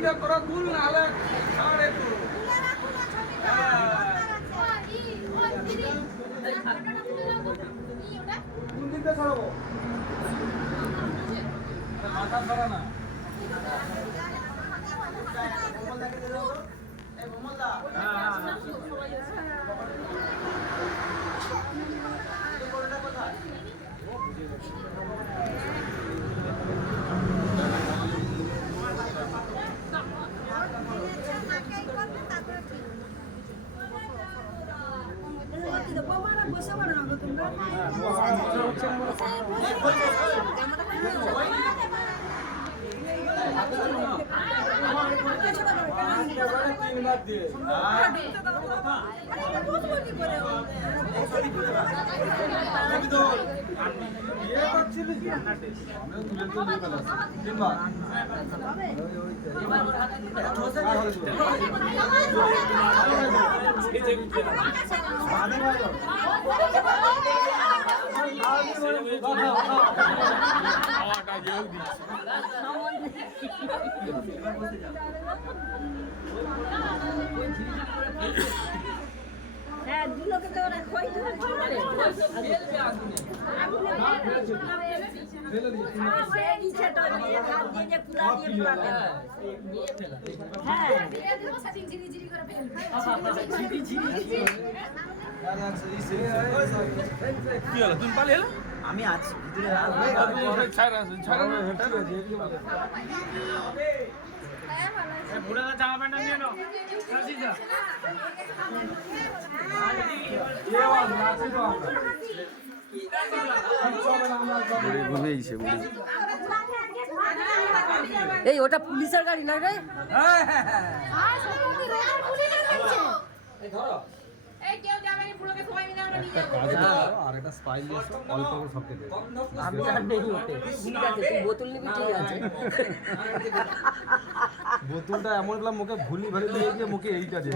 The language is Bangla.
ছবিটা তোরা তুল না হলে ছাড় একটু। কোন দিকটা ছাড়াবো? মাথা ছাড়া না। হ্যাঁ দুলোকে তো ওরা খই ধরে কি হলো তুমি পালিয়ে এলে? আমি আছি ভিতরে এই ওটা পুলিশের গাড়ি না রে আমি আর নেই ওতে ঠিক আছে তুই বোতল নিবি ঠিক আছে বোতলটা এমন মুখে ভুলি ভরে দিয়ে মুখে এইটা দিয়ে